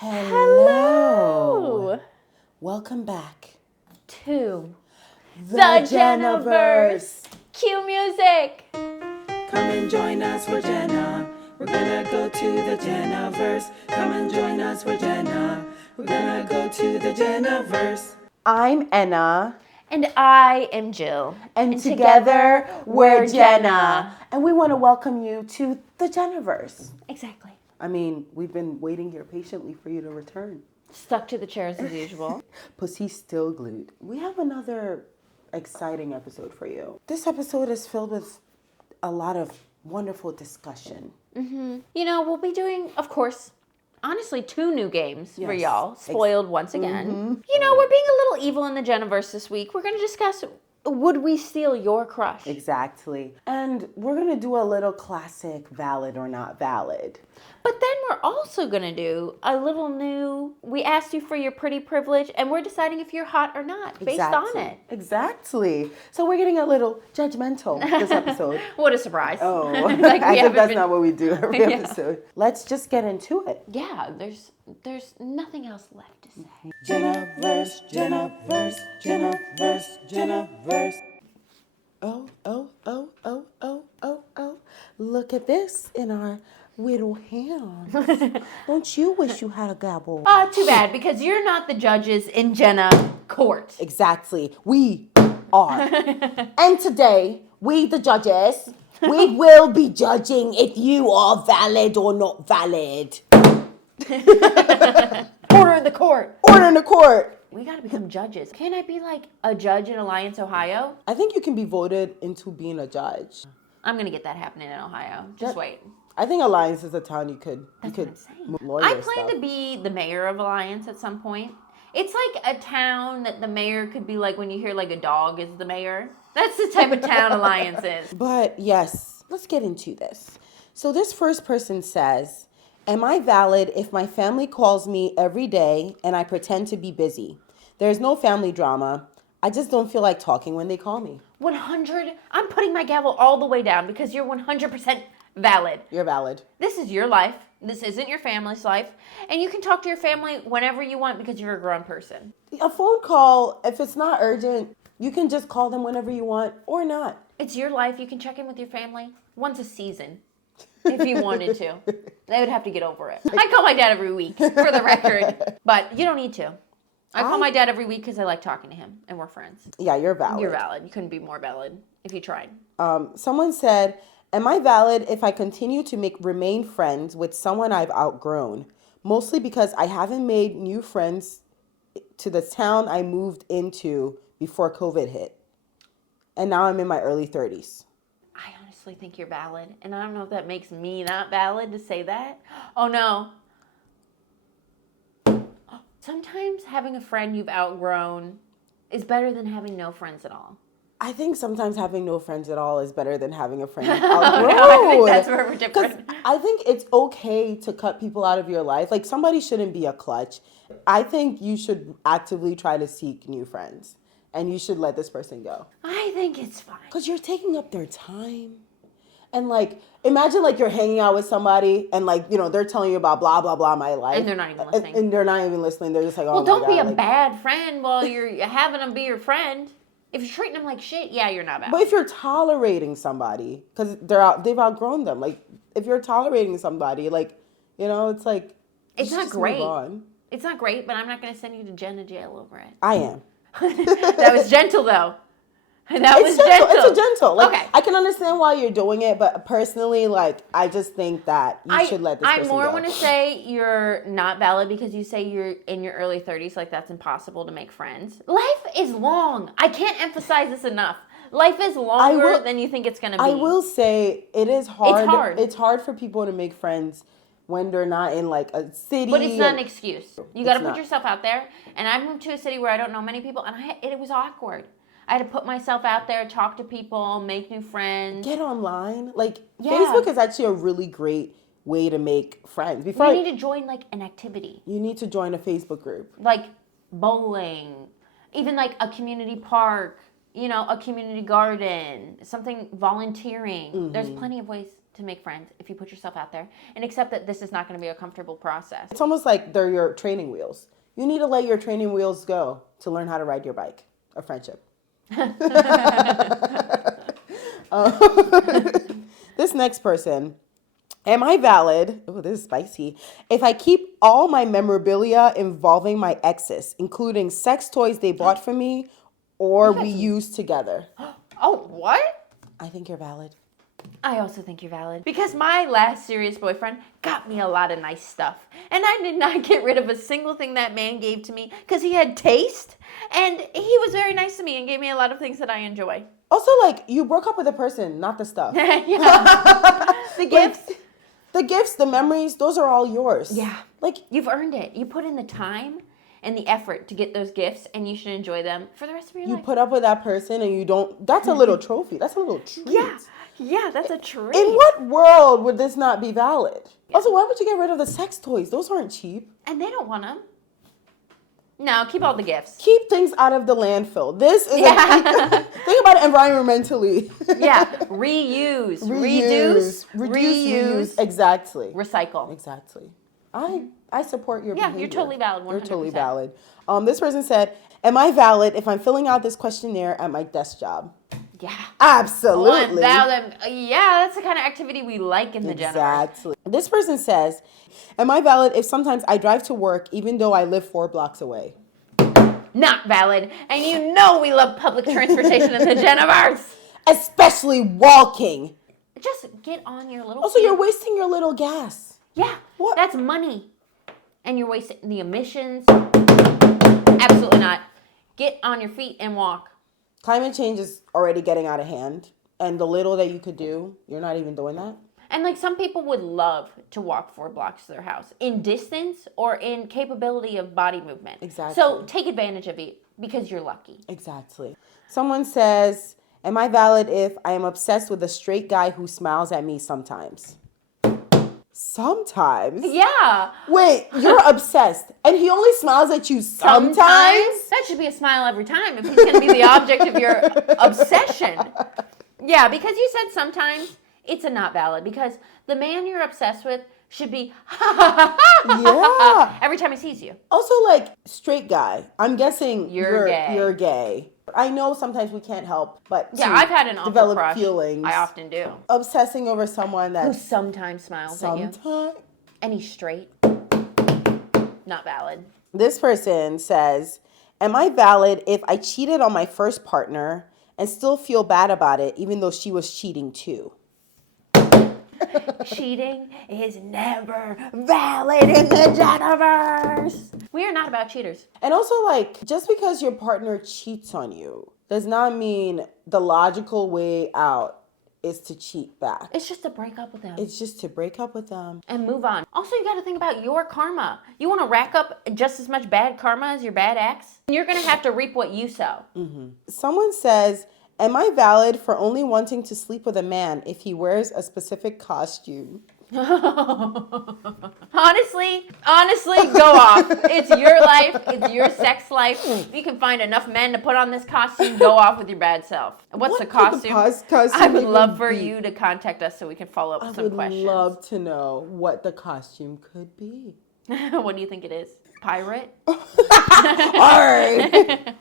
Hello. Welcome back to the Jenaverse. Cue music. Come and join us, we're Jenna. We're gonna go to the Jenaverse. Come and join us, we're Jenna. We're gonna go to the Jenaverse. I'm Ena. And I am Jill. And together we're Jenna. And we want to welcome you to the Jenaverse. Exactly. I mean, we've been waiting here patiently for you to return. Stuck to the chairs as usual. Pussy's still glued. We have another exciting episode for you. This episode is filled with a lot of wonderful discussion. Mm-hmm. You know, we'll be doing, of course, honestly, 2 new games for Yes. y'all. Spoiled once again. Mm-hmm. You know, we're being a little evil in the Jenaverse this week. We're going to discuss, would we steal your crush? Exactly. And we're going to do a little classic valid or not valid. But then we're also going to do a little new, we asked you for your pretty privilege, and we're deciding if you're hot or not based on it. Exactly. So we're getting a little judgmental this episode. What a surprise. Oh, Like I think that's not what we do every Yeah. episode. Let's just get into it. Yeah, there's nothing else left to say. Jenaverse, Jenaverse, Jenaverse, Jenaverse. Oh. Look at this in our little hands. Don't you wish you had a gavel? Too bad, because you're not the judges in Jenna court. Exactly. We are. And today, we the judges, we will be judging if you are valid or not valid. Order in the court. Order in the court. We gotta become judges. Can I be like a judge in Alliance, Ohio? I think you can be voted into being a judge. I'm gonna get that happening in Ohio. Just wait. I think Alliance is a town you could What I'm saying. lawyer I plan stuff. to be the mayor of Alliance at some point. It's like a town that the mayor could be like when you hear like a dog is the mayor. That's the type of town Alliance is. But yes, let's get into this. So this first person says, am I valid if my family calls me every day and I pretend to be busy? There's no family drama. I just don't feel like talking when they call me. 100. I'm putting my gavel all the way down because you're 100% valid. You're valid. This is your life. This isn't your family's life. And you can talk to your family whenever you want because you're a grown person. A phone call, if it's not urgent, you can just call them whenever you want or not. It's your life. You can check in with your family once a season if you wanted to. They would have to get over it. I call my dad every week for the record, but you don't need to. I call my dad every week because I like talking to him and we're friends. Yeah, you're valid. You're valid. You couldn't be more valid if you tried. Someone said, am I valid if I continue to remain friends with someone I've outgrown? Mostly because I haven't made new friends to the town I moved into before COVID hit. And now I'm in my early 30s. I honestly think you're valid. And I don't know if that makes me not valid to say that. Oh, no. Sometimes having a friend you've outgrown is better than having no friends at all. I think sometimes having no friends at all is better than having a friend Oh, outgrown. no, I think that's where we're different. I think it's okay to cut people out of your life. Like, somebody shouldn't be a clutch. I think you should actively try to seek new friends. And you should let this person go. I think it's fine. Because you're taking up their time. And, like, imagine, like, you're hanging out with somebody and, like, you know, they're telling you about blah, blah, blah, my life. And they're not even listening. And they're not even listening. They're just like, oh, Well, my don't God. be a like, bad friend while you're having them be your friend. If you're treating them like shit, yeah, you're not valid. But if you're tolerating somebody, because they've outgrown them. Like, if you're tolerating somebody, like, you know, it's like, It's not just great. move on. It's not great, but I'm not going to send you to Jenna jail over it. I am. That was gentle, though. That was gentle. It's a gentle. Like, Okay. I can understand why you're doing it, but personally, like, I just think that you should let this person go. I more want to say you're not valid because you say you're in your early 30s, like that's impossible to make friends. Life is long. I can't emphasize this enough. Life is longer than you think it's going to be. I will say it is hard. It's hard. It's hard for people to make friends when they're not in, like, a city. But it's not an excuse. You got to put not. yourself out there. And I moved to a city where I don't know many people, and it was awkward. I had to put myself out there, talk to people, make new friends. Get online. Like, Yeah. Facebook is actually a really great way to make friends. You need to join, like, an activity. You need to join a Facebook group. Like bowling, even like a community park, you know, a community garden, something volunteering. There's plenty of ways to make friends if you put yourself out there and accept that this is not going to be a comfortable process. It's almost like they're your training wheels. You need to let your training wheels go to learn how to ride your bike. A friendship. This next person. Am I valid? Oh, this is spicy. If I keep all my memorabilia involving my exes, including sex toys they bought for me or we used together. Oh, what? I think you're valid. I also think you're valid. Because my last serious boyfriend got me a lot of nice stuff. And I did not get rid of a single thing that man gave to me because he had taste. And he was very nice to me and gave me a lot of things that I enjoy. Also, like, you broke up with a person, not the stuff. The gifts. The gifts, the memories, those are all yours. Yeah. Like, you've earned it. You put in the time and the effort to get those gifts, and you should enjoy them for the rest of your life. You put up with that person and you don't, that's a little trophy. That's a little treat. Yeah, that's a treat. In what world would this not be valid? Also, why would you get rid of the sex toys? Those aren't cheap. And they don't want them. No, keep all the gifts. Keep things out of the landfill. This is think about it environmentally. Reuse, reduce. Exactly. Recycle. Exactly. I support your behavior. You're totally valid. 100%. You're totally valid. This person said, "Am I valid if I'm filling out this questionnaire at my desk job?" Yeah. Absolutely. That's the kind of activity we like in the Jenaverse. Exactly. This person says, "Am I valid if sometimes I drive to work even though I live 4 blocks away?" Not valid. And you know we love public transportation in the Jenaverse. Especially walking. Just get on your little Also, you're wasting your little gas. Yeah. What? That's money. And you're wasting the emissions. Absolutely not. Get on your feet and walk. Climate change is already getting out of hand. And the little that you could do, you're not even doing that. And like some people would love to walk 4 blocks to their house in distance or in capability of body movement. Exactly. So take advantage of it because you're lucky. Exactly. Someone says, "Am I valid if I am obsessed with a straight guy who smiles at me sometimes?" Sometimes? Yeah. Wait, you're obsessed and he only smiles at you sometimes? That should be a smile every time if he's going to be the object of your obsession. Yeah, because you said sometimes, it's a not valid because the man you're obsessed with should be Yeah. every time he sees you. Also, like, straight guy. I'm guessing You're gay. You're gay. I know sometimes we can't help but Yeah, I've had an awful develop crush. feelings. I often do. Obsessing over someone Who that sometimes smiles at you. sometimes. And he's straight. Not valid. This person says, "Am I valid if I cheated on my first partner and still feel bad about it even though she was cheating too?" Cheating is never valid in the Jenaverse. We are not about cheaters. And also, like, just because your partner cheats on you does not mean the logical way out is to cheat back. It's just to break up with them. It's just to break up with them. And move on. Also, you got to think about your karma. You want to rack up just as much bad karma as your bad ex? You're going to have to reap what you sow. Someone says, "Am I valid for only wanting to sleep with a man if he wears a specific costume?" Honestly, go off. It's your life. It's your sex life. If you can find enough men to put on this costume, go off with your bad self. And what's the costume? costume I would even love for be? you to contact us so we can follow up with some questions. I would love to know what the costume could be. What do you think it is? Pirate? Alright.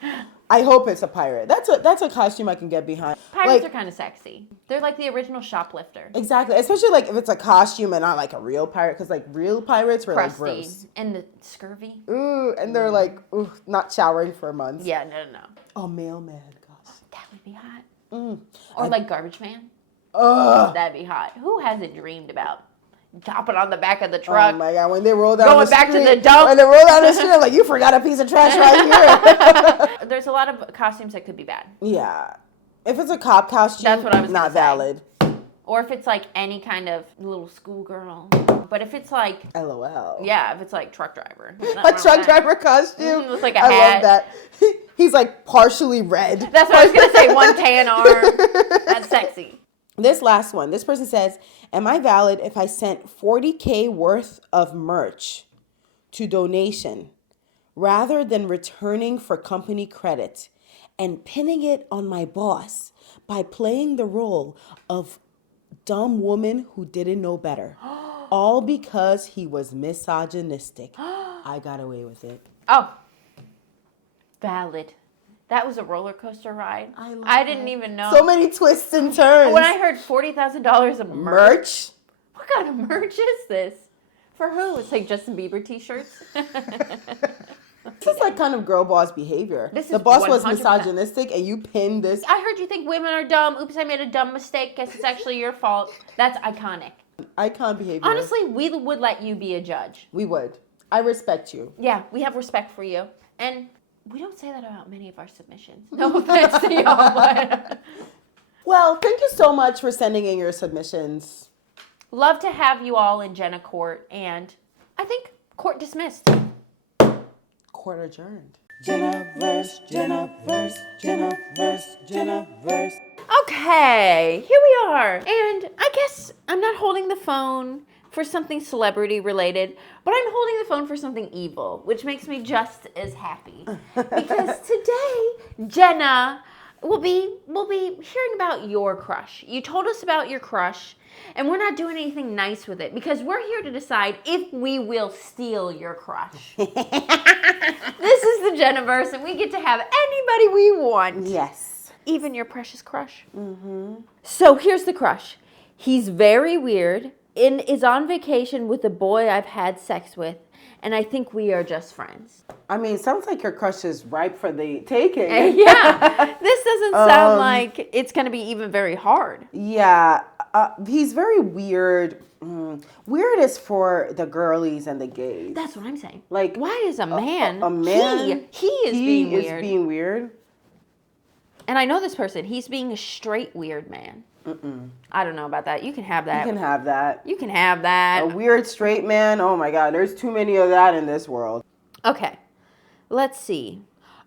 I hope it's a pirate. That's a costume I can get behind. Pirates are kind of sexy. They're like the original shoplifter. Exactly, especially like if it's a costume and not like a real pirate, because like real pirates were like Crusty. gross. And the scurvy. Ooh, and they're like not showering for months. Yeah, no. Oh, mailman, gosh. That would be hot. Mm. Or like garbage man. Ugh. That'd be hot. Who hasn't dreamed about hopping on the back of the truck? Oh my god, when they roll down Going the back street, to the dump. when they roll down the street, I'm like, you forgot a piece of trash right here. There's a lot of costumes that could be bad. Yeah. If it's a cop costume, That's what I was not gonna say. valid. Or if it's like any kind of little schoolgirl. But if it's like, LOL. yeah, if it's like truck driver. A truck driver costume. With like a I hat. love that. He's like partially red. That's what I was going to say. One tan arm. That's sexy. This last one. This person says, "Am I valid if I sent $40K worth of merch to donation rather than returning for company credit and pinning it on my boss by playing the role of dumb woman who didn't know better. All because he was misogynistic. I got away with it. Oh, valid. That was a roller coaster ride. I didn't even know. So many twists and turns. When I heard $40,000 of merch. What kind of merch is this? For who? It's like Justin Bieber t-shirts. This is like kind of girl boss behavior. The boss was misogynistic and you pinned this. I heard you think women are dumb. Oops, I made a dumb mistake. Guess it's actually your fault. That's iconic. Icon behavior. Honestly, we would let you be a judge. We would. I respect you. Yeah, we have respect for you. And we don't say that about many of our submissions. No offense to y'all, but... Well, thank you so much for sending in your submissions. Love to have you all in Jenna court, and I think court dismissed. Court adjourned. Jenaverse, Jenaverse, Jenaverse, Jenaverse. Okay, here we are. And I guess I'm not holding the phone for something celebrity related, but I'm holding the phone for something evil, which makes me just as happy. Because today, Jenna will be hearing about your crush. You told us about your crush, and we're not doing anything nice with it because we're here to decide if we will steal your crush. This is the Jenaverse, and we get to have anybody we want. Yes. Even your precious crush. Mm-hmm. So here's the crush. He's very weird and is on vacation with a boy I've had sex with, and I think we are just friends. I mean, sounds like your crush is ripe for the taking. Yeah. This doesn't sound like it's going to be even very hard. Yeah. He's very weird. Weird is for the girlies and the gays. That's what I'm saying. Like, why is a man? He is being weird. And I know this person. He's being a straight weird man. I don't know about that. You can have that. You can have that. You can have that. A weird straight man. Oh my God. There's too many of that in this world. Okay. Let's see.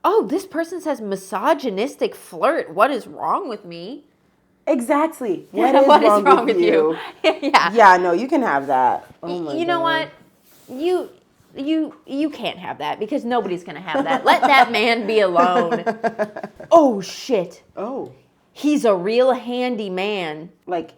Oh, this person says misogynistic flirt. What is wrong with me? Exactly. What is wrong with you? Yeah. Yeah, no, you can have that. Oh my you know God. what? You can't have that because nobody's going to have that. Let that man be alone. Oh, shit. Oh. He's a real handy man. Like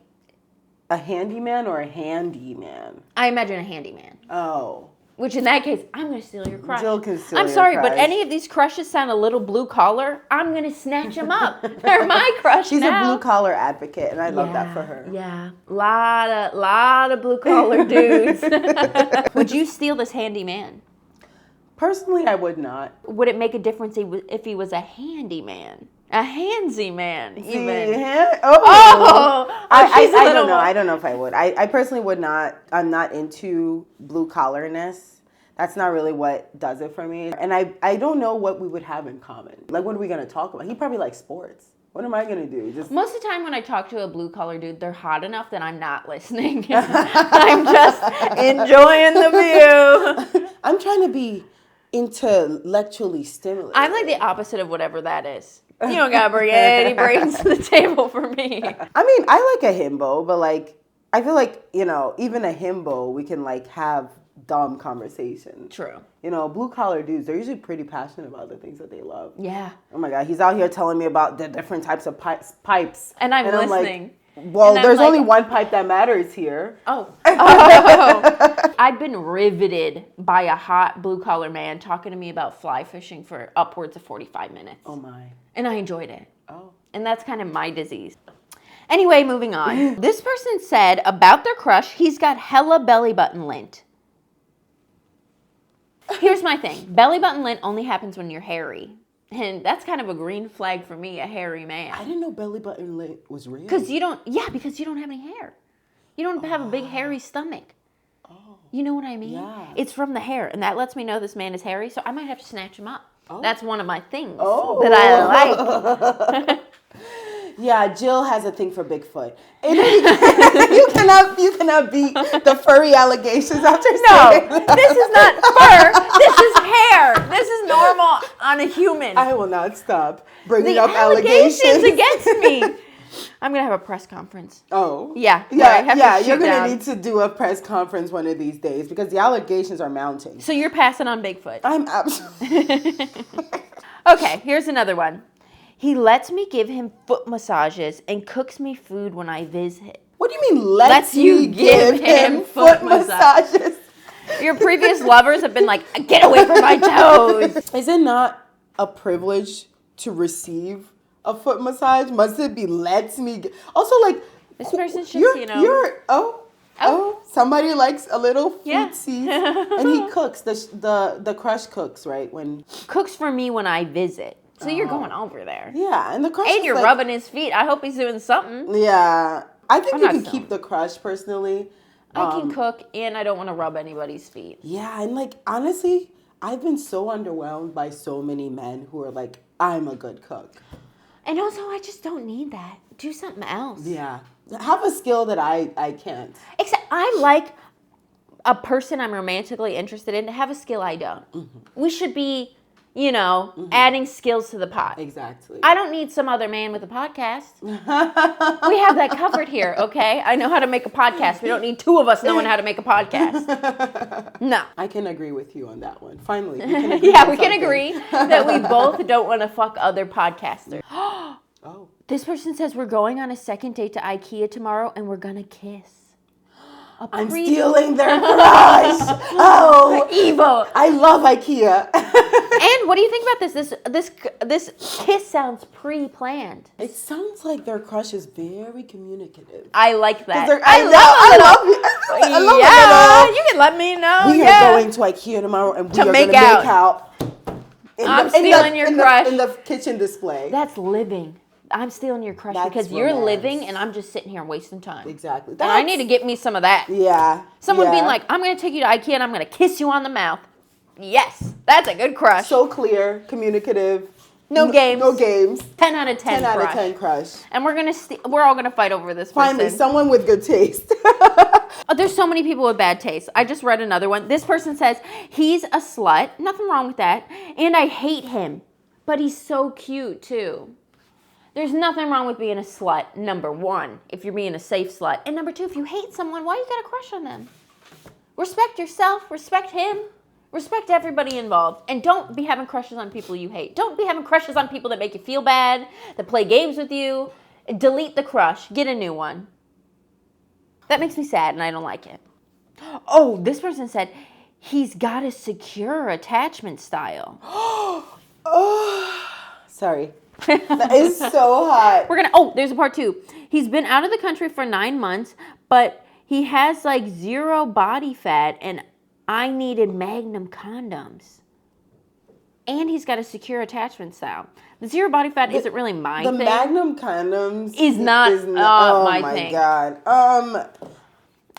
a handyman or a handyman? I imagine a handyman. Oh. Which in that case, I'm going to steal your crush. Jill can steal I'm your sorry, crush. but any of these crushes sound a little blue collar. I'm going to snatch them up. They're my crush She's now. a blue collar advocate, and I love that for her. Yeah. Lot of blue collar dudes. Would you steal this handyman? Personally, I would not. Would it make a difference if he was a handyman? A handsy man, even. I don't know. I don't know if I would. I personally would not. I'm not into blue collarness. That's not really what does it for me. And I don't know what we would have in common. Like, what are we going to talk about? He probably likes sports. What am I going to do? Most of the time when I talk to a blue collar dude, they're hot enough that I'm not listening. I'm just enjoying the view. I'm trying to be intellectually stimulated. I'm like the opposite of whatever that is. You don't gotta bring any brains to the table for me. I mean, I like a himbo, but like, I feel like, even a himbo, we can like have dumb conversation. True. Blue collar dudes, they're usually pretty passionate about the things that they love. Yeah. Oh my God, he's out here telling me about the different types of pipes. And I'm listening. Like, well, there's only one pipe that matters here. Oh. I've been riveted by a hot blue collar man talking to me about fly fishing for upwards of 45 minutes. Oh my. And I enjoyed it. Oh. And that's kind of my disease. Anyway, moving on. This person said about their crush, he's got hella belly button lint. Here's my thing. Belly button lint only happens when you're hairy. And that's kind of a green flag for me, a hairy man. I didn't know belly button lint was real. Because you don't have any hair. You don't have a big hairy stomach. Oh. You know what I mean? Yeah. It's from the hair. And that lets me know this man is hairy. So I might have to snatch him up. Oh. That's one of my things that I like. Yeah, Jill has a thing for Bigfoot. You cannot beat the furry allegations after saying that. This is not fur. This is hair. This is normal on a human. I will not stop bringing The up allegations against me. I'm going to have a press conference. Oh. Yeah. You're going to need to do a press conference one of these days because the allegations are mounting. So you're passing on Bigfoot. I'm absolutely. Okay, here's another one. He lets me give him foot massages and cooks me food when I visit. What do you mean, lets you me give him foot massages? Your previous lovers have been like, get away from my toes. Is it not a privilege to receive a foot massage? Must it be lets me also, like, This person's just, somebody likes a little Yeah. food and he cooks. The crush cooks, right? When Cooks for me when I visit. So you're going over there. yeah, and the crush And is you're like, rubbing his feet. I hope he's doing something. Yeah, I think I'm you not can so. keep the crush personally. I can cook, and I don't want to rub anybody's feet. Yeah, and like honestly, I've been so underwhelmed by so many men who are like, I'm a good cook. And also, I just don't need that. Do something else. Yeah, have a skill that I can't. Except I like a person I'm romantically interested in to have a skill I don't. Mm-hmm. We should be, adding skills to the pot. Exactly. I don't need some other man with a podcast. We have that covered here, okay? I know how to make a podcast. We don't need two of us knowing how to make a podcast. No. I can agree with you on that one. Finally, we can agree Yeah, on we can something. agree that we both don't want to fuck other podcasters. Oh, This person says we're going on a second date to IKEA tomorrow and we're gonna kiss. I'm stealing their crush. Oh, Evil. I love IKEA. And what do you think about this? This kiss sounds pre-planned. It sounds like their crush is very communicative. I like that. I love yeah, it. you can let me know. We are going to IKEA tomorrow and we are going to make out. I'm stealing your crush. In the kitchen display. That's living. I'm stealing your crush That's because you're romance. living and I'm just sitting here wasting time. Exactly. And I need to get me some of that. Yeah. Someone being like, I'm going to take you to IKEA and I'm going to kiss you on the mouth. Yes, that's a good crush. So clear, communicative. No games. No games. 10 out of 10 10 out of crush. 10 crush. And we're all going to fight over this person. Finally, someone with good taste. Oh, there's so many people with bad taste. I just read another one. This person says, he's a slut. Nothing wrong with that. And I hate him. But he's so cute, too. There's nothing wrong with being a slut, number one, if you're being a safe slut. And number two, if you hate someone, why you got a crush on them? Respect yourself. Respect him. Respect everybody involved. And don't be having crushes on people you hate. Don't be having crushes on people that make you feel bad, that play games with you. Delete the crush. Get a new one. That makes me sad, and I don't like it. Oh, this person said, he's got a secure attachment style. Oh, sorry. That is so hot. There's a part 2. He's been out of the country for 9 months, but he has like 0 body fat, and I needed Magnum condoms. And he's got a secure attachment style. The 0 body fat isn't really my thing. The Magnum condoms is not my thing. Oh my God.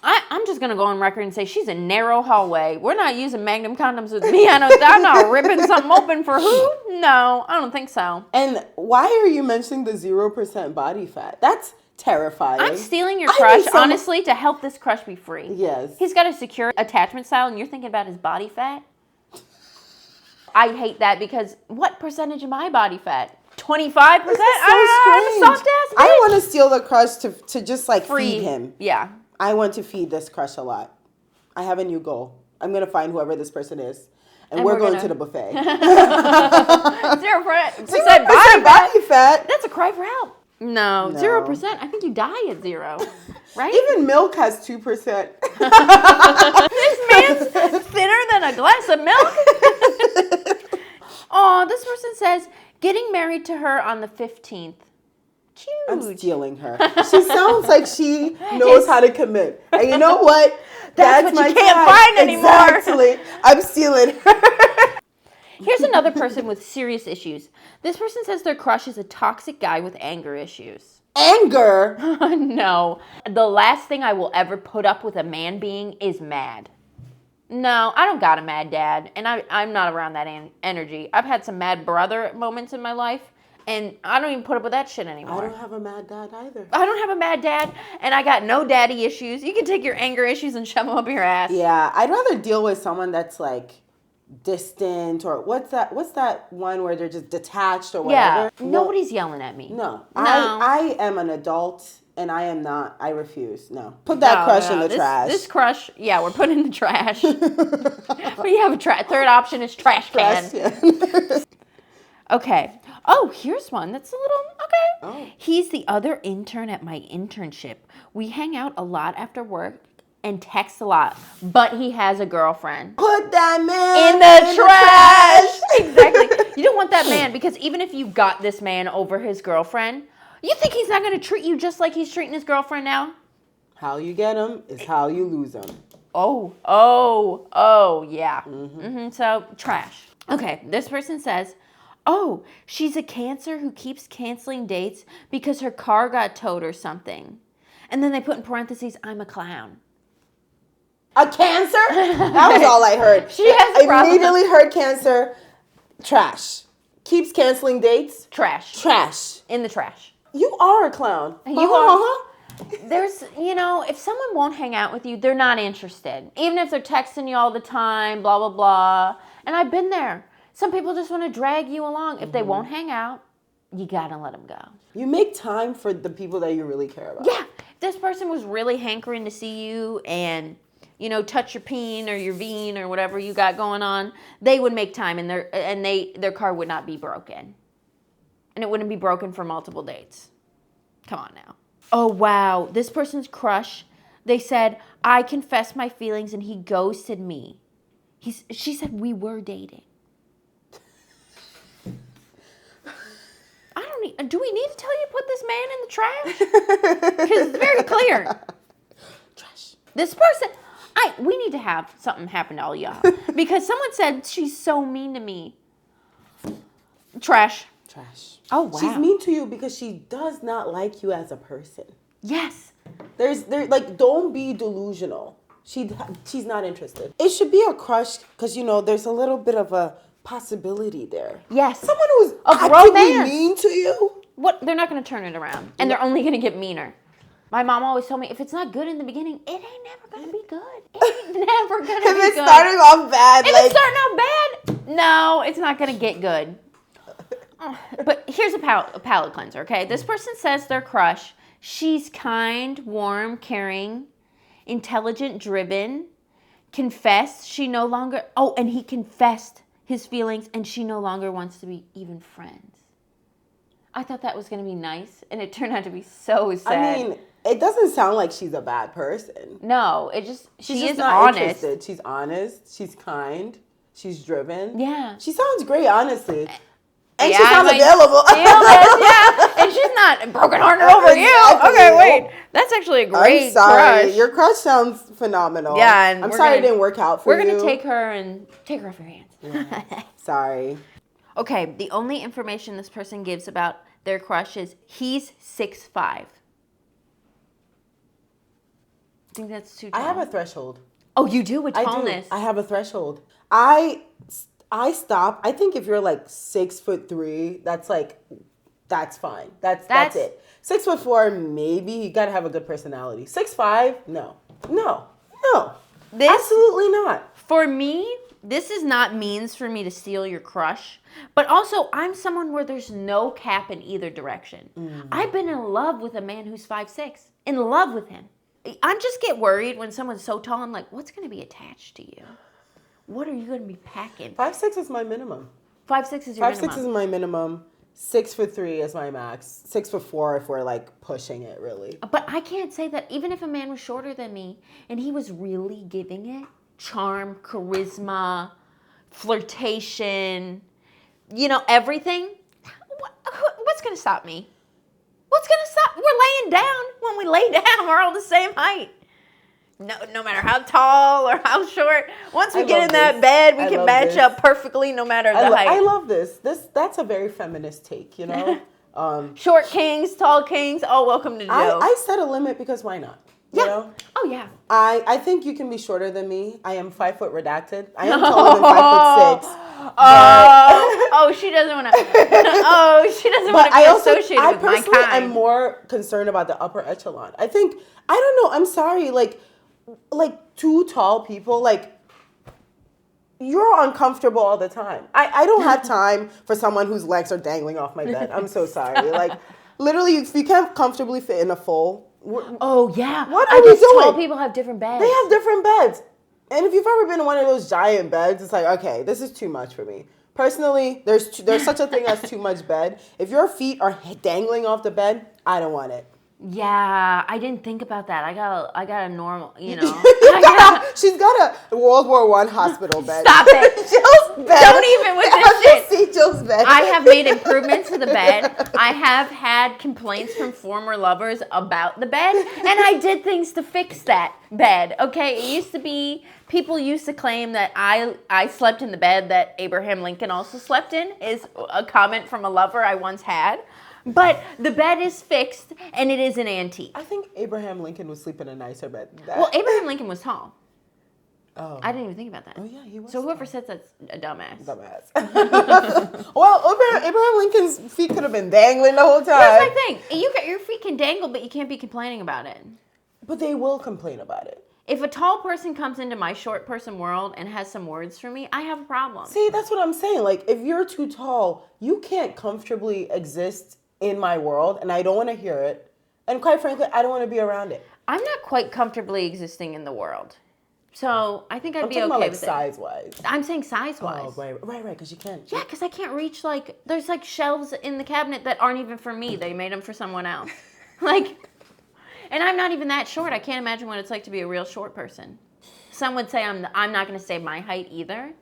I'm just gonna go on record and say she's a narrow hallway. We're not using Magnum condoms with me. I'm not ripping something open for who? No, I don't think so. And why are you mentioning the 0% body fat? That's terrifying. I'm stealing your crush, honestly, to help this crush be free. Yes. He's got a secure attachment style, and you're thinking about his body fat? I hate that because what percentage of my body fat? 25%? I don't know. I'm a soft ass bitch. I want to steal the crush to just like feed him. Yeah. I want to feed this crush a lot. I have a new goal. I'm going to find whoever this person is. And we're going to the buffet. 0% body fat. That's a cry for help. No, 0%. I think you die at 0. Right? Even milk has 2%. This man's thinner than a glass of milk. Oh, this person says, getting married to her on the 15th. Cute. I'm stealing her. She sounds like she knows how to commit. And you know what? That's what you can't find anymore. Exactly. I'm stealing her. Here's another person with serious issues. This person says their crush is a toxic guy with anger issues. Anger? No. The last thing I will ever put up with a man being is mad. No, I don't got a mad dad, and I'm not around that energy. I've had some mad brother moments in my life, and I don't even put up with that shit anymore. I don't have a mad dad either. I don't have a mad dad, and I got no daddy issues. You can take your anger issues and shove them up your ass. Yeah, I'd rather deal with someone that's like distant, or what's that one where they're just detached or whatever. Yeah, nobody's yelling at me. No. I am an adult, and I am not. I refuse. No. Put that crush in the trash. This crush, yeah, we're putting in the trash. We have a third option is trash can. Okay. Oh, here's one that's a little, okay. Oh. He's the other intern at my internship. We hang out a lot after work and text a lot, but he has a girlfriend. Put that man In the trash. Exactly. You don't want that man, because even if you got this man over his girlfriend, you think he's not going to treat you just like he's treating his girlfriend now? How you get him is how you lose him. Oh, yeah. So, trash. Okay, this person says, oh, she's a Cancer who keeps canceling dates because her car got towed or something. And then they put in parentheses, I'm a clown. A Cancer? That was all I heard. She has a I problem. immediately heard Cancer. Trash. Keeps canceling dates. Trash. Trash. In the trash. You are a clown. You are. There's, if someone won't hang out with you, they're not interested. Even if they're texting you all the time, blah, blah, blah. And I've been there. Some people just want to drag you along. If they won't hang out, you got to let them go. You make time for the people that you really care about. Yeah. If this person was really hankering to see you and, touch your peen or your veen or whatever you got going on, they would make time, and their car would not be broken. And it wouldn't be broken for multiple dates. Come on now. Oh, wow. This person's crush, they said, I confessed my feelings and he ghosted me. She said we were dating. Do we need to tell you to put this man in the trash? Because it's very clear. Trash. This person, we need to have something happen to all y'all. Because someone said she's so mean to me. Trash. Trash. Oh, wow. She's mean to you because she does not like you as a person. Yes. Don't be delusional. She's not interested. It should be a crush because, there's a little bit of a possibility there. Yes. Someone who's Of actively romance. mean to you. What? They're not going to turn it around. And they're only going to get meaner. My mom always told me, if it's not good in the beginning, it ain't never going to be good. It ain't never going to be good. If it's starting off bad, If it's starting off bad, no, it's not going to get good. But here's a palate cleanser, okay? This person says their crush, she's kind, warm, caring, intelligent, driven, confessed, and he confessed his feelings, and she no longer wants to be even friends. I thought that was going to be nice, and it turned out to be so sad. I mean, it doesn't sound like she's a bad person. No, She's she just is not honest. interested. She's honest. She's kind. She's driven. Yeah. She sounds great, honestly. And Yeah, she sounds I available. feel this, yeah. And she's not brokenhearted over you. Exactly. Okay, wait. That's actually a great I'm sorry. crush. Your crush sounds phenomenal. Yeah, and I'm we're sorry gonna- it didn't work out for We're you. going to take her off your hands. Yeah. Sorry. Okay, the only information this person gives about their crush is he's 6'5". I think that's too tall. I have a threshold. Oh, you do with I tallness. do. I have a threshold. I stop. I think if you're like 6'3", that's fine. That's it. 6'4", maybe you gotta have a good personality. 6'5", no. Absolutely not. For me, this is not means for me to steal your crush, but also I'm someone where there's no cap in either direction. I've been in love with a man who's 5'6", in love with him. I just get worried when someone's so tall. I'm like, what's going to be attached to you? What are you going to be packing? 5'6" is my minimum. 5'6" is your minimum. 5'6" is my minimum. 6'3" is my max. 6'4" if we're like pushing it really. But I can't say that even if a man was shorter than me and he was really giving it, charm, charisma, flirtation, everything, what's going to stop me? What's going to stop? We're laying down. When we lay down, we're all the same height. No matter how tall or how short. Once we get in that bed, we can match up perfectly no matter the height. I love this. That's a very feminist take, Short kings, tall kings, all welcome to the show. I set a limit because why not? You know? Oh, yeah. I think you can be shorter than me. I am 5 foot redacted. I am taller than 5'6". She doesn't want to. She doesn't want to be associated with my kind. I personally am more concerned about the upper echelon. I don't know. I'm sorry. Like two tall people, you're uncomfortable all the time. I don't have time for someone whose legs are dangling off my bed. I'm so sorry. Literally, if you can't comfortably fit in a full. Oh, yeah. What are we doing? Tall people have different beds. They have different beds. And if you've ever been in one of those giant beds, it's like, okay, this is too much for me. Personally, there's such a thing as too much bed. If your feet are dangling off the bed, I don't want it. Yeah, I didn't think about that. I got a normal, you know. She's got a World War I hospital bed. Stop it. Jill's bed. Don't even with this shit. See Jill's bed. I have made improvements to the bed. I have had complaints from former lovers about the bed, and I did things to fix that bed. Okay, it used to be, people used to claim that I slept in the bed that Abraham Lincoln also slept in, is a comment from a lover I once had. But the bed is fixed, and it is an antique. I think Abraham Lincoln would sleep in a nicer bed than that. Well, Abraham Lincoln was tall. Oh. I didn't even think about that. Oh, yeah, he was So whoever tall. says that's a dumbass. Well, Abraham Lincoln's feet could have been dangling the whole time. Here's my thing. Your feet can dangle, but you can't be complaining about it. But they will complain about it. If a tall person comes into my short person world and has some words for me, I have a problem. See, that's what I'm saying. Like, if you're too tall, you can't comfortably exist in my world, and I don't want to hear it. And quite frankly, I don't want to be around it. I'm not quite comfortably existing in the world. So I think I'd be okay about, like, with size-wise. it. I'm saying size-wise. Oh, right, because you can't. Yeah, because I can't reach, like, there's, like, shelves in the cabinet that aren't even for me. They made them for someone else. Like, and I'm not even that short. I can't imagine what it's like to be a real short person. Some would say I'm not going to say my height either.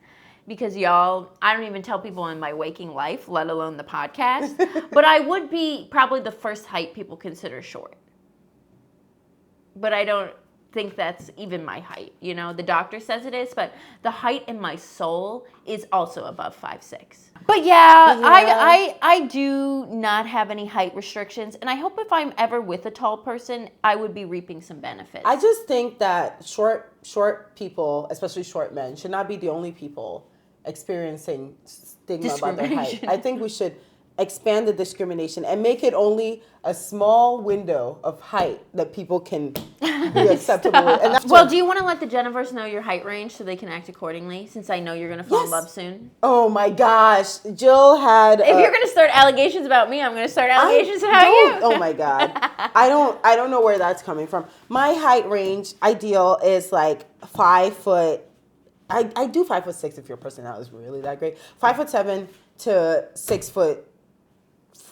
Because y'all, I don't even tell people in my waking life, let alone the podcast. But I would be probably the first height people consider short. But I don't think that's even my height. You know, the doctor says it is, but the height in my soul is also above 5'6". But yeah. I do not have any height restrictions. And I hope if I'm ever with a tall person, I would be reaping some benefits. I just think that short people, especially short men, should not be the only people experiencing stigma about their height. I think we should expand the discrimination and make it only a small window of height that people can be acceptable with. And well, do you want to let the Jenaverse know your height range so they can act accordingly, since I know you're going to fall in love soon? Oh my gosh. Jill had... If you're going to start allegations about me, I'm going to start allegations about you. Oh my God. I don't know where that's coming from. My height range ideal is like 5 foot... I do 5'6" if your personality is really that great. 5'7" to 6'4".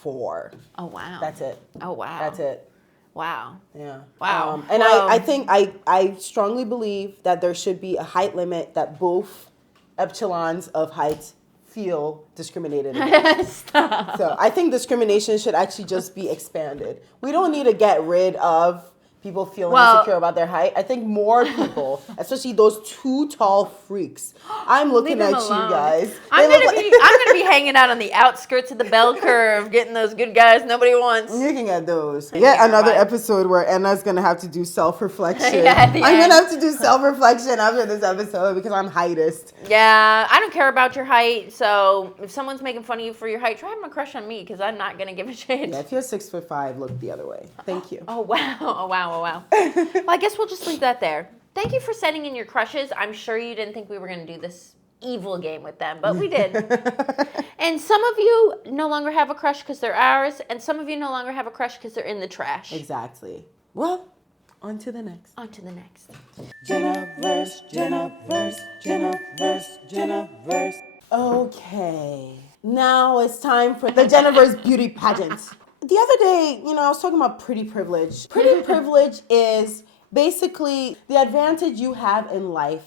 Oh wow. That's it. Oh wow. That's it. Wow. Yeah. Wow. And Well, I think I strongly believe that there should be a height limit that both echelons of heights feel discriminated against. Stop. So I think discrimination should actually just be expanded. We don't need to get rid of people feeling insecure about their height. I think more people, especially those two tall freaks. I'm looking at you guys. I'm gonna be hanging out on the outskirts of the bell curve, getting those good guys nobody wants. Looking at those. Yeah, another episode where Enna's gonna have to do self-reflection. Yeah, I'm gonna have to do self-reflection after this episode because I'm heightist. Yeah, I don't care about your height. So if someone's making fun of you for your height, try having a crush on me because I'm not gonna give a shit. Yeah, if you're 6'5", look the other way. Thank you. Oh wow! Oh wow! Oh wow! Well, I guess we'll just leave that there. Thank you for sending in your crushes. I'm sure you didn't think we were going to do this evil game with them, but we did. And some of you no longer have a crush because they're ours, and some of you no longer have a crush because they're in the trash. Exactly. Well, on to the next. On to the next. Jenaverse, Jenaverse, Jenaverse, Jenaverse. Okay. Now it's time for the Jenaverse beauty pageant. The other day, I was talking about pretty privilege. Pretty privilege is basically the advantage you have in life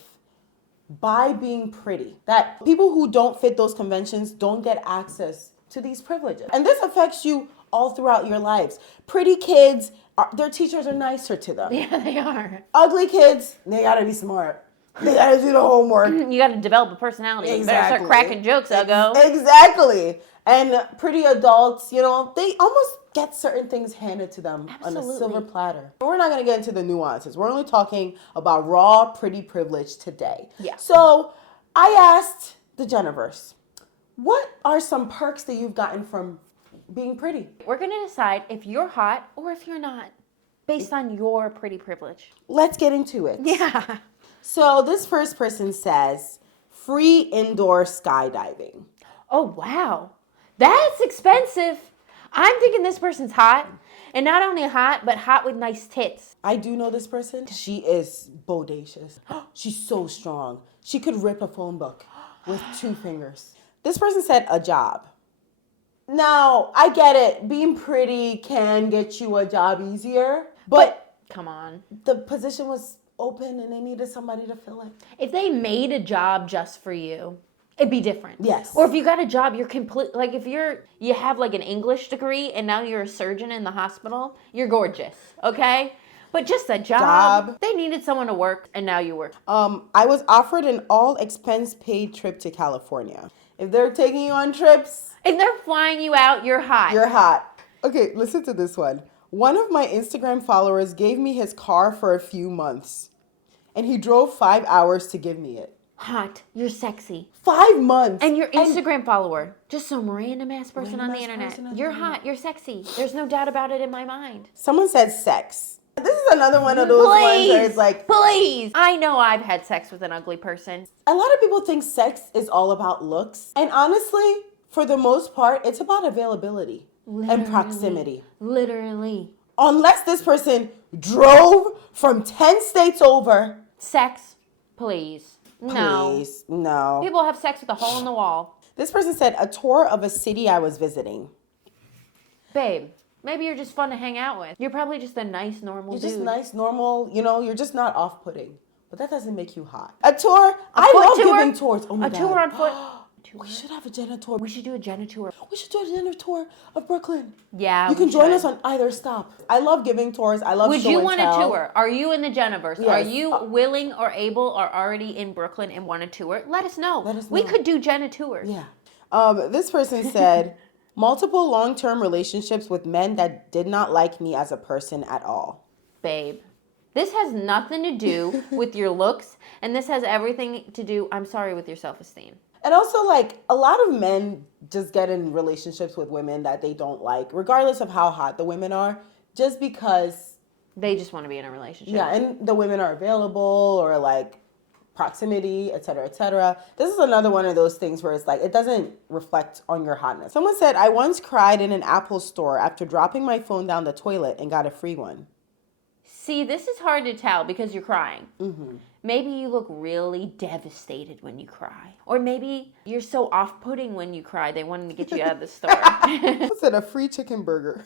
by being pretty. That people who don't fit those conventions don't get access to these privileges. And this affects you all throughout your lives. Pretty kids, their teachers are nicer to them. Yeah, they are. Ugly kids, they gotta be smart. They gotta do the homework. You gotta develop a personality. Exactly. You better start cracking jokes, Uggo. Exactly. And pretty adults, they almost get certain things handed to them on a silver platter. We're not going to get into the nuances. We're only talking about raw, pretty privilege today. Yeah. So I asked the Jenaverse, what are some perks that you've gotten from being pretty? We're going to decide if you're hot or if you're not, based on your pretty privilege. Let's get into it. Yeah. So this first person says, free indoor skydiving. Oh, wow. That's expensive. I'm thinking this person's hot. And not only hot, but hot with nice tits. I do know this person. She is bodacious. She's so strong. She could rip a phone book with 2 fingers. This person said a job. Now, I get it. Being pretty can get you a job easier. But come on. The position was open and they needed somebody to fill it. If they made a job just for you, it'd be different. Yes. Or if you got a job, you're complete. Like if you have like an English degree and now you're a surgeon in the hospital, you're gorgeous. Okay. But just a job. They needed someone to work, and now you work. I was offered an all expense paid trip to California. If they're taking you on trips, if they're flying you out, you're hot. You're hot. Okay, listen to this one. One of my Instagram followers gave me his car for a few months, and he drove 5 hours to give me it. Hot. You're sexy. 5 months. And your Instagram follower, just some random ass person on the internet. You're hot. You're sexy. There's no doubt about it in my mind. Someone said sex. This is another one of those ones where it's like, please. I know I've had sex with an ugly person. A lot of people think sex is all about looks. And honestly, for the most part, it's about availability and proximity. Literally. Unless this person drove from 10 states over. Sex, please. No. Please, no. People have sex with a hole in the wall. This person said a tour of a city I was visiting. Babe, maybe you're just fun to hang out with. You're probably just a nice, normal dude. You're just nice, normal, you're just not off-putting. But that doesn't make you hot. A tour, I love giving tours. Oh my God. A tour on foot. We should have a Jenna tour. We should do a Jenna tour. We should do a Jenna tour of Brooklyn. Yeah, you can join us on either stop. I love giving tours. I love Would show you and want tell. a tour? Are you in the Jenaverse? Yes. Are you willing or able or already in Brooklyn and want a tour? Let us know. Let us know. We could do Jenna tours. Yeah. This person said, multiple long-term relationships with men that did not like me as a person at all. Babe, this has nothing to do with your looks, and this has everything to do, I'm sorry, with your self-esteem. And also, like, a lot of men just get in relationships with women that they don't like, regardless of how hot the women are, just because they just want to be in a relationship. Yeah, and the women are available or, like, proximity, et cetera, et cetera. This is another one of those things where it's like, it doesn't reflect on your hotness. Someone said, I once cried in an Apple store after dropping my phone down the toilet and got a free one. See, this is hard to tell because you're crying. Mm-hmm. Maybe you look really devastated when you cry. Or maybe you're so off-putting when you cry, they wanted to get you out of the store. What's it, a free chicken burger?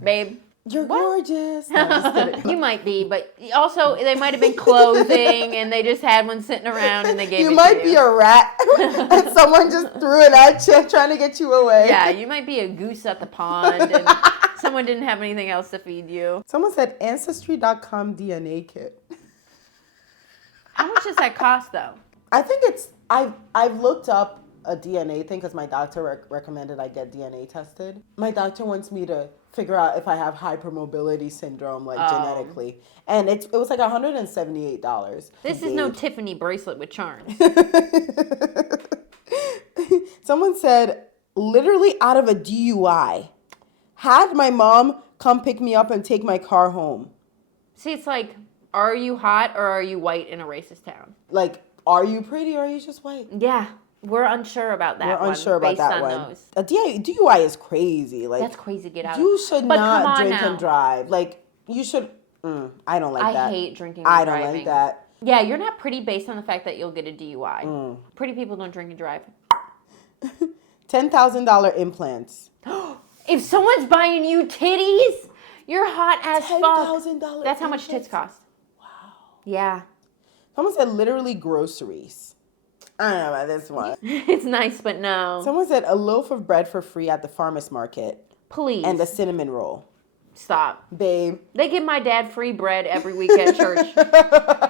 Babe. You're gorgeous. No, I'm just kidding. You might be, but also they might have been clothing and they just had one sitting around and they gave it to you. You might be a rat and someone just threw it at you trying to get you away. Yeah, you might be a goose at the pond and someone didn't have anything else to feed you. Someone said Ancestry.com DNA kit. How much does that cost though? I think I've looked up a DNA thing because my doctor recommended I get DNA tested. My doctor wants me to figure out if I have hypermobility syndrome, like genetically. And it was like $178. This is no Tiffany bracelet with charms. Someone said, literally out of a DUI. Had my mom come pick me up and take my car home. See, it's like, are you hot or are you white in a racist town? Like, are you pretty or are you just white? Yeah, we're unsure about that. We're unsure about that one. Those. A DUI is crazy. Like, that's crazy to get out. You should not drink now. And drive. Like, you should. I don't like that. I hate drinking and driving. I don't like that. Yeah, you're not pretty based on the fact that you'll get a DUI. Pretty people don't drink and drive. $10,000 implants. If someone's buying you titties, you're hot as fuck. $10,000. That's how much tits cost. Wow. Yeah. Someone said literally groceries. I don't know about this one. It's nice, but no. Someone said a loaf of bread for free at the farmer's market. Please. And a cinnamon roll. Stop. Babe. They give my dad free bread every week at church.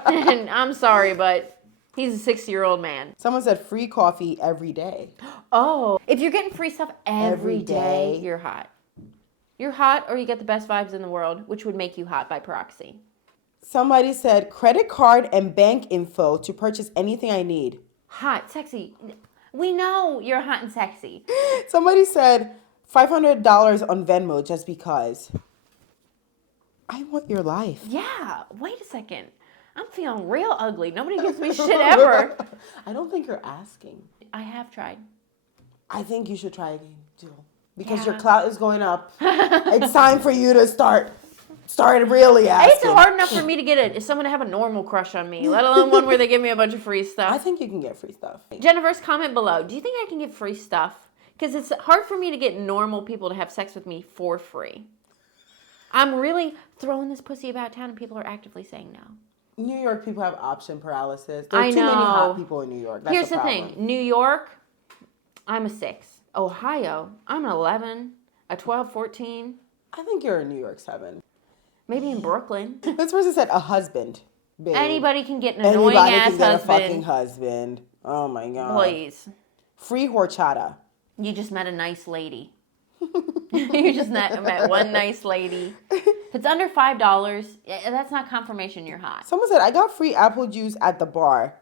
And I'm sorry, but he's a 60-year-old man. Someone said free coffee every day. Oh. If you're getting free stuff every day, you're hot. You're hot or you get the best vibes in the world, which would make you hot by proxy. Somebody said credit card and bank info to purchase anything I need. Hot, sexy. We know you're hot and sexy. Somebody said $500 on Venmo just because. I want your life. Yeah. Wait a second. I'm feeling real ugly. Nobody gives me shit ever. I don't think you're asking. I have tried. I think you should try again, Jill. because your Yeah. clout is going up. It's time for you to start really asking. It's hard enough for me to get someone to have a normal crush on me, let alone one where they give me a bunch of free stuff. I think you can get free stuff. Jenaverse, comment below. Do you think I can get free stuff? Because it's hard for me to get normal people to have sex with me for free. I'm really throwing this pussy about town and people are actively saying no. New York people have option paralysis. There are I too many know. hot people in New York. That's Here's the the problem. thing. New York, I'm a 6. Ohio, I'm an 11, a 12, 14. I think you're a New York 7. Maybe in Brooklyn. This person said a husband. Babe. Anybody can get an annoying Anybody ass can get husband. a fucking husband. Oh my God. Please. Free horchata. You just met a nice lady. You just met one nice lady. If it's under $5, that's not confirmation you're hot. Someone said, I got free apple juice at the bar.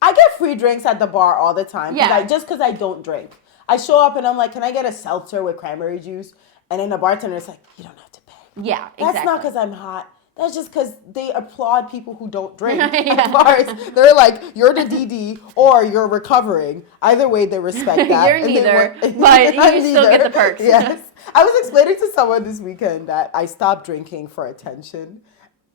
I get free drinks at the bar all the time. Yeah. Just because I don't drink. I show up and I'm like, can I get a seltzer with cranberry juice? And then the bartender is like, you don't have to pay. Yeah, exactly. That's not because I'm hot. That's just because they applaud people who don't drink Yeah. at bars. They're like, you're the DD or you're recovering. Either way, they respect that. You're And they neither, want- but you I'm still get neither. the perks. Yes. I was explaining to someone this weekend that I stopped drinking for attention.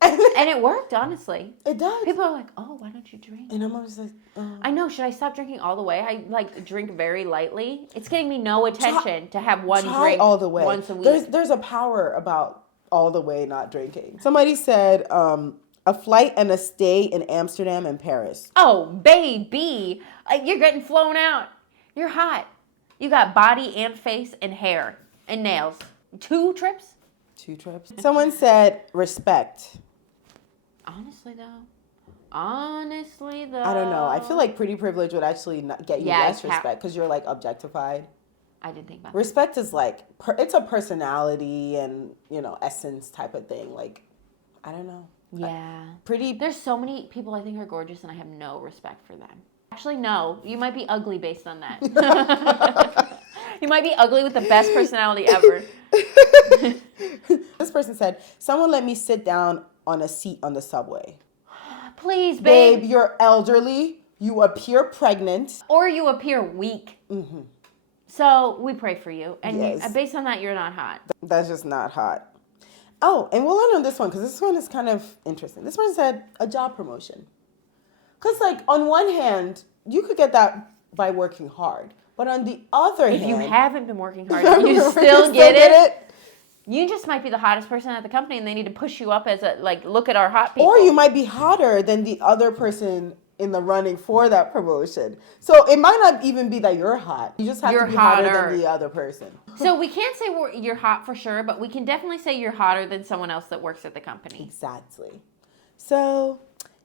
And it worked, honestly. It does. People are like, oh, why don't you drink? And I'm always like, oh. I know. Should I stop drinking all the way? I drink very lightly. It's getting me no attention to have one Try drink all the way. once a week. There's a power about all the way not drinking. Somebody said a flight and a stay in Amsterdam and Paris. Oh, baby. You're getting flown out. You're hot. You got body and face and hair and nails. 2 trips? 2 trips. Someone said respect. Honestly, though. I don't know. I feel like pretty privilege would actually not get you less respect because you're like objectified. I didn't think about Respect is like, it's a personality and, essence type of thing. Like, I don't know. that. Yeah. Pretty. There's so many people I think are gorgeous and I have no respect for them. Actually, no. You might be ugly based on that. You might be ugly with the best personality ever. This person said, someone let me sit down on a seat on the subway. Please, babe. You're elderly. You appear pregnant. Or you appear weak. Mm-hmm. So we pray for you. And Yes. based on that, you're not hot. That's just not hot. Oh, and we'll end on this one because this one is kind of interesting. This one said a job promotion. Because, like, on one hand, you could get that by working hard. But on the other hand... If you haven't been working hard, you still get it. You just might be the hottest person at the company and they need to push you up as look at our hot people. Or you might be hotter than the other person in the running for that promotion. So it might not even be that you're hot. You just have to be hotter than the other person. So we can't say you're hot for sure, but we can definitely say you're hotter than someone else that works at the company. Exactly. So,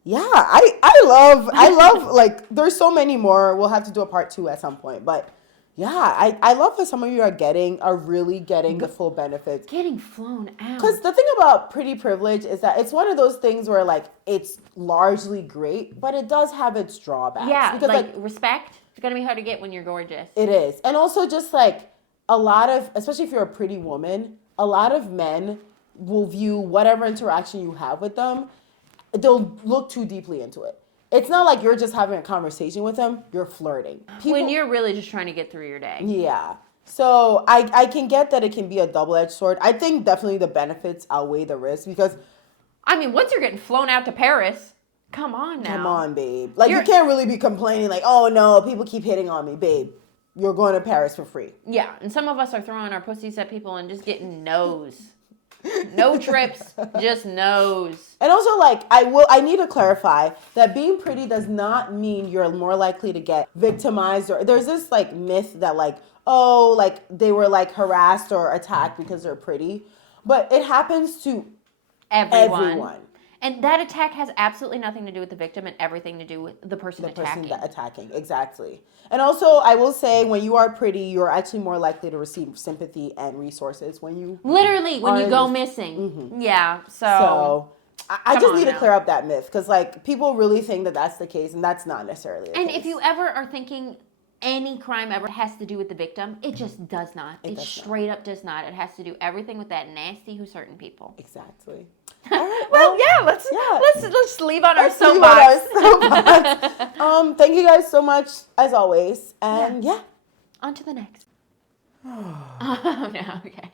yeah, I love, like, there's so many more. We'll have to do a part 2 at some point. But, yeah, I love that some of you are really getting the full benefits. Getting flown out. Because the thing about pretty privilege is that it's one of those things where, like, it's largely great, but it does have its drawbacks. Yeah, because, like respect. It's going to be hard to get when you're gorgeous. It is. And also just, like, a lot of, especially if you're a pretty woman, a lot of men will view whatever interaction you have with them, they'll look too deeply into it. It's not like you're just having a conversation with them, you're flirting. When you're really just trying to get through your day. Yeah. So I can get that it can be a double-edged sword. I think definitely the benefits outweigh the risks because... I mean, once you're getting flown out to Paris, come on now. Come on, babe. Like, you can't really be complaining like, oh, no, people keep hitting on me. Babe, you're going to Paris for free. Yeah, and some of us are throwing our pussies at people and just getting no's. No trips, just no's. And also, like, I need to clarify that being pretty does not mean you're more likely to get victimized. Or there's this, like, myth that, like, oh, like, they were, like, harassed or attacked because they're pretty. But it happens to everyone. And that attack has absolutely nothing to do with the victim and everything to do with the person attacking. Attacking, exactly. And also, I will say, when you are pretty, you're actually more likely to receive sympathy and resources when you... Literally, when you go missing. Mm-hmm. Yeah, so I just need to clear up that myth, because, like, people really think that that's the case, and that's not necessarily the case. And if you ever are thinking any crime ever has to do with the victim, it just does not. It straight up does not. It has to do everything with that nasty who's hurting people. Exactly. All right, well, let's leave on our soapbox. Thank you guys so much as always, and yeah, on to the next. Oh, no, okay.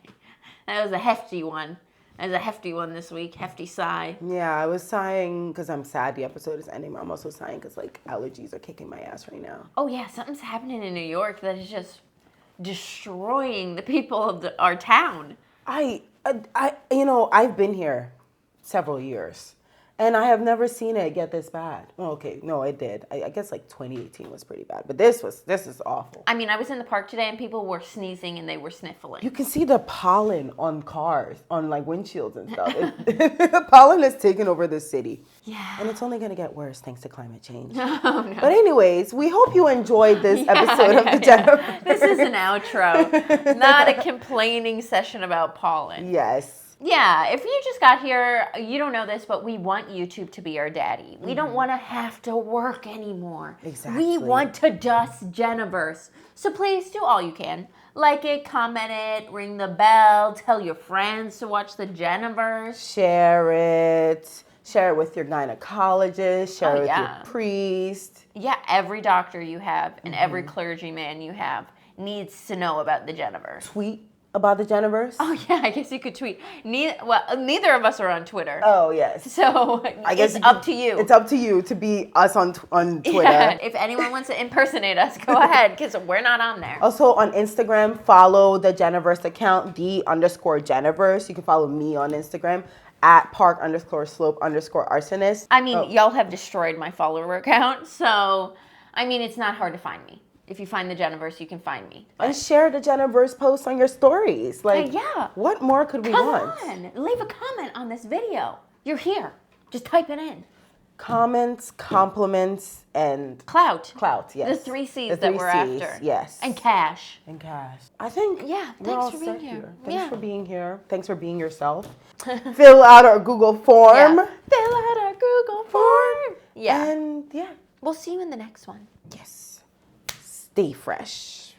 That was a hefty one. That was a hefty one this week. Hefty sigh. Yeah, I was sighing because I'm sad the episode is ending. But I'm also sighing because like allergies are kicking my ass right now. Oh, yeah, something's happening in New York that is just destroying the people of our town. I've been here several years, and I have never seen it get this bad. Well, okay, no, it did. I guess like 2018 was pretty bad, but this is awful. I mean, I was in the park today and people were sneezing and they were sniffling. You can see the pollen on cars, on like windshields and stuff. The pollen has taken over the city. Yeah. And it's only going to get worse thanks to climate change. Oh, no. But anyways, we hope you enjoyed this episode of the Jenaverse. This is an outro, not a complaining session about pollen. Yes. Yeah, if you just got here, you don't know this, but we want YouTube to be our daddy. We don't want to have to work anymore. Exactly. We want to dust Jenaverse. So please do all you can. Like it, comment it, ring the bell, tell your friends to watch the Jenaverse. Share it. Share it with your gynecologist. Share it with your priest. Yeah, every doctor you have and every clergyman you have needs to know about the Jenaverse. Tweet about the Jenaverse. Oh, yeah, I guess you could tweet. Neither of us are on Twitter. Oh, yes. So I guess it's up to you. It's up to you to be us on Twitter. Yeah, if anyone wants to impersonate us, go ahead, because we're not on there. Also on Instagram, follow the Jenaverse account, _Jenaverse. You can follow me on Instagram at park_slope_arsonist. I mean, y'all have destroyed my follower account, so, I mean, it's not hard to find me. If you find the Jenaverse, you can find me. And share the Jenaverse posts on your stories. Like, yeah. What more could we want? Come on, leave a comment on this video. You're here. Just type it in. Comments, compliments, and Clout. Clout, yes. The 3 C's that we're after. Yes. And cash. And cash. I think yeah, we're thanks all for being set here. Thanks for being here. Thanks for being yourself. Fill out our Google form. Yeah. Fill out our Google form. Yeah. And yeah. We'll see you in the next one. Yes. Stay fresh.